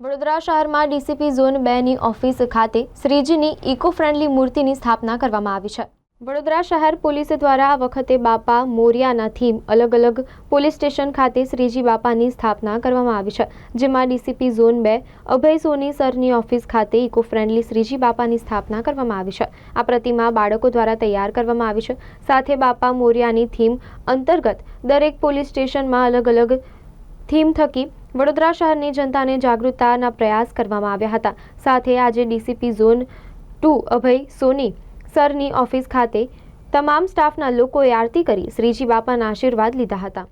વડોદરા શહેરમાં DCP zone બેની office ખાતે શ્રીજીની ઇકો ફ્રેન્ડલી મૂર્તિની સ્થાપના કરવામાં આવી છે. વડોદરા શહેર પોલીસ દ્વારા આ વખતે બાપા મોરિયાના થીમ અલગ અલગ પોલીસ સ્ટેશન ખાતે શ્રીજી બાપાની સ્થાપના કરવામાં આવી છે, જેમાં ડીસીપી ઝોન બે, અભય સોની સરની ઓફિસ ખાતે ઇકો ફ્રેન્ડલી શ્રીજી બાપાની સ્થાપના કરવામાં આવી છે. આ પ્રતિમા બાળકો દ્વારા તૈયાર કરવામાં આવી છે. સાથે બાપા મોરિયાની થીમ અંતર્ગત દરેક પોલીસ સ્ટેશનમાં અલગ અલગ થીમ થકી વડોદરા શહેરની જનતાને જાગૃતતાના પ્રયાસ કરવામાં આવ્યા હતા. સાથે આજે DCP zone two Abhay Soni સરની office ખાતે તમામ સ્ટાફના લોકોએ આરતી કરી. શ્રીજી બાપાના આશીર્વાદ લીધા હતા.